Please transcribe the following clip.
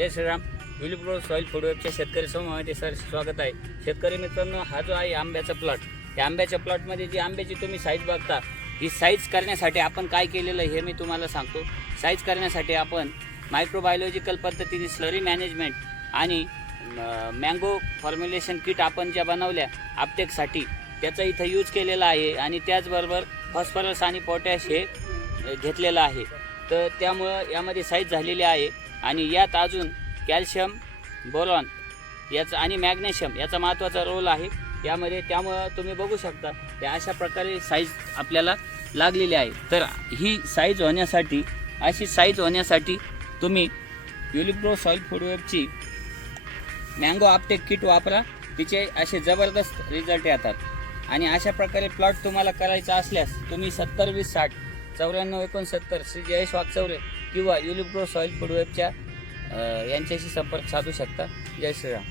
जय Shriram. युलिप्रो soil फूडवेबच्या शेतकरी समूहामध्ये sir स्वागत आहे. शेतकरी मित्रांनो, हा जो आहे आंब्याचा प्लॉट, या आंब्याच्या प्लॉटमध्ये जी आंब्याची तुम्ही साईज बघता, ही साईज करण्यासाठी आपण काय केलेलं हे मी तुम्हाला सांगतो. साईज करण्यासाठी आपण मायक्रोबायोलॉजिकल पद्धतीने स्लरी मॅनेजमेंट आणि मँगो फॉर्म्युलेशन किट आपण ज्या बनवल्या आपटेकसाठी, त्याचा इथं यूज केलेला आहे. आणि त्याचबरोबर फॉस्फरस आणि पोटॅश हे घेतलेलं आहे. तर त्यामुळं यामध्ये साईज झालेली आहे. आणि यात अजून कॅल्शियम, बोरॉन याचा आणि मॅग्नेशियम याचा महत्त्वाचा रोल आहे यामध्ये. त्यामुळं तुम्ही बघू शकता या अशा प्रकारे साईज आपल्याला लागलेली आहे. तर ही साईज होण्यासाठी, अशी साईज होण्यासाठी तुम्ही युलिप्रो सॉईल फूडवेबची मँगो आपटेक किट वापरा. तिचे असे जबरदस्त रिझल्ट येतात. आणि अशा प्रकारे प्लॉट तुम्हाला करायचा असल्यास तुम्ही 70-20-60 94-69 श्री जयेश वागचौरे किंवा युलिप्रो सॉईल फूडवेबच्या यांच्याशी संपर्क साधू शकता. जय श्रीराम.